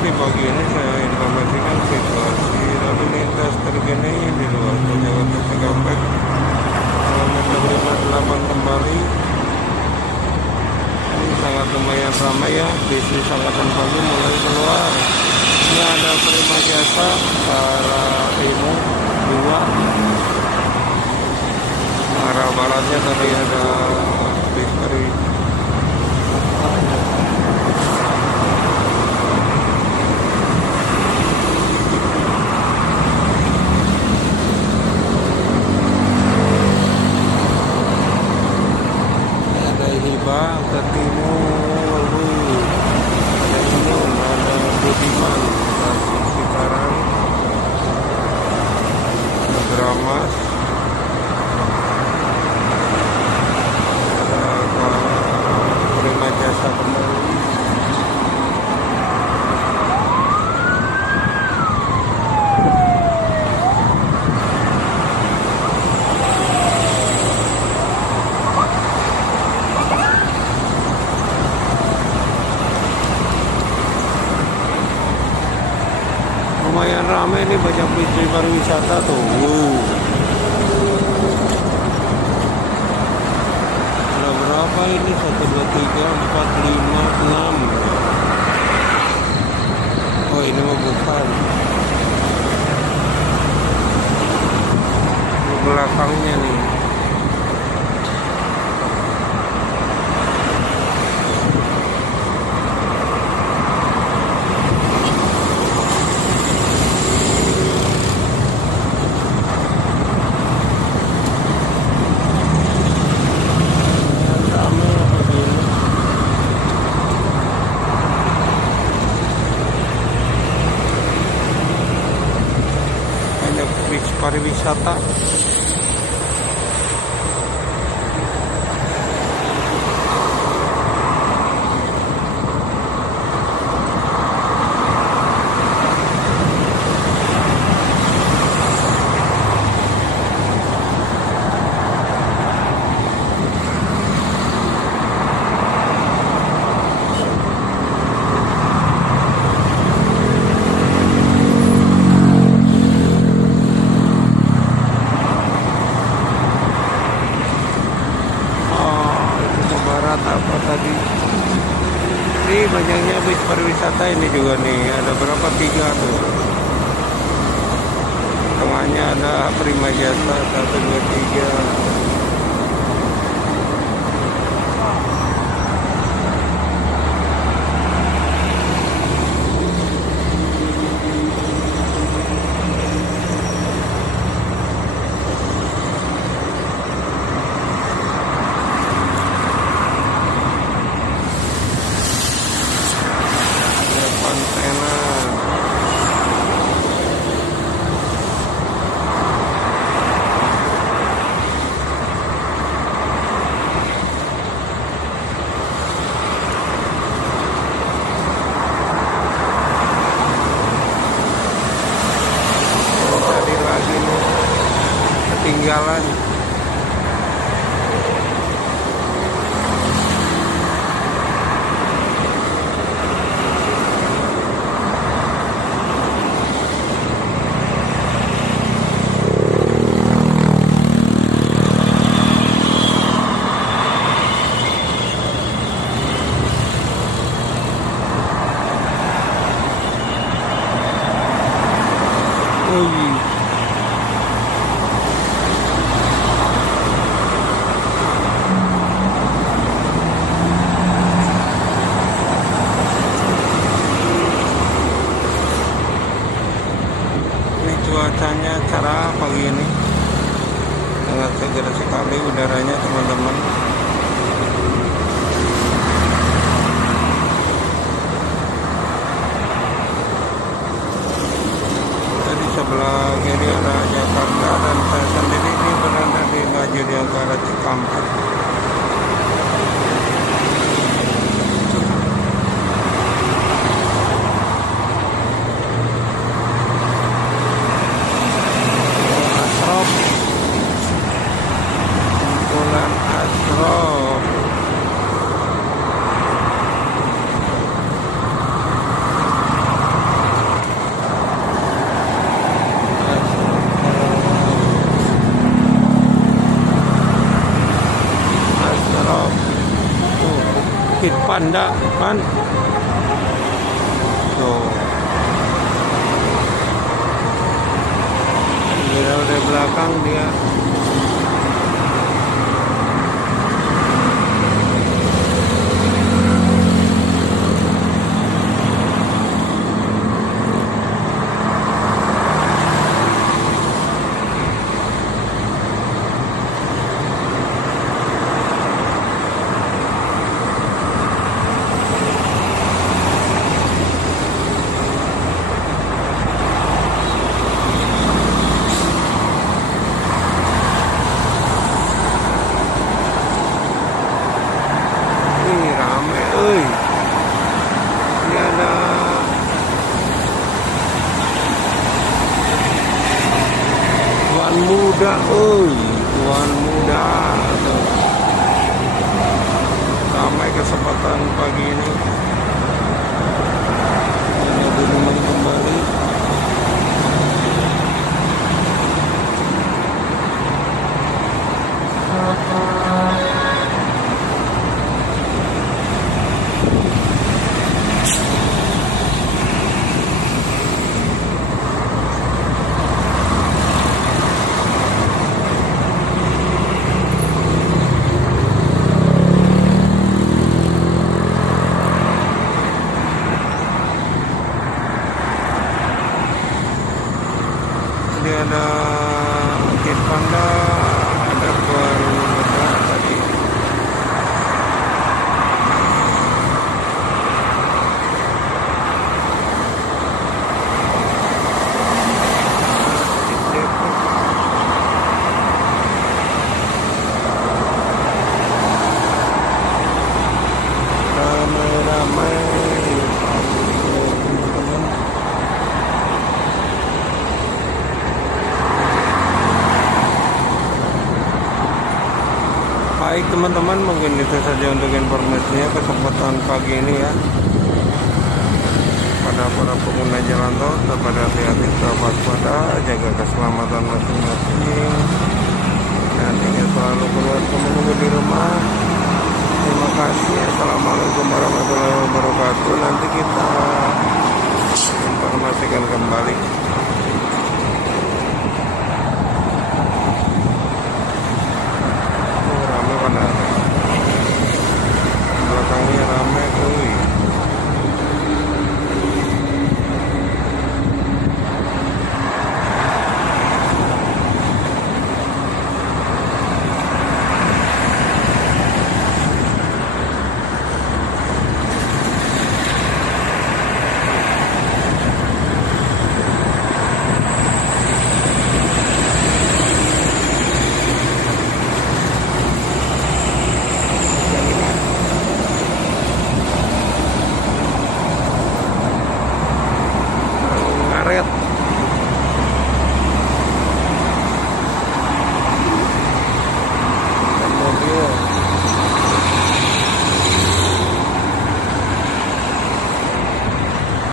di pagi ini saya informasikan situasi lalu lintas terkini di luar tol Jakarta Cikampek kilometer 58 kembali. Ini sangat lumayan ramai ya, bisnis angkatan pagi mulai keluar. Ini ada Prima Jasa ke arah timur 2, arah baratnya tadi ada Victory. Ke timur, ada Inul, ada Budiman, stasiun Cikarang, ada Gramas, ada Prima Jasa kembali. Lumayan ramai nih, banyak bisnis pariwisata tuh. Ada berapa ini? 1, 2, 3, 4, 5, 6. Oh ini mah bukan. Di belakangnya nih. Pariwisata. Apa tadi? Ini banyaknya bis pariwisata ini juga nih. Ada berapa? 3 tuh. Tengahnya ada Prima Jasa 1, 2, 3. Ketinggalan. Cuacanya cerah pagi ini, sangat segar sekali udaranya teman-teman. Di sebelah kiri ada Jakarta dan saya sendiri ini berada di lajur yang ke arah Cikampek. panda kan tuh. Kira dari belakang dia. Ini ada tuan muda, tuan muda. Ramai kesempatan pagi ini. Ini dulu kembali. Ini ada Kid Panda, ada tuan muda tadi. Ramai-ramai. Baik teman-teman, mungkin itu saja untuk informasinya kesempatan pagi ini ya. Pada para pengguna jalan tol, tetap hati-hati, tetap waspada, jaga keselamatan masing-masing, dan ingin selalu keluarga menunggu di rumah. Terima kasih. Assalamualaikum warahmatullahi wabarakatuh. Nanti kita informasikan kembali.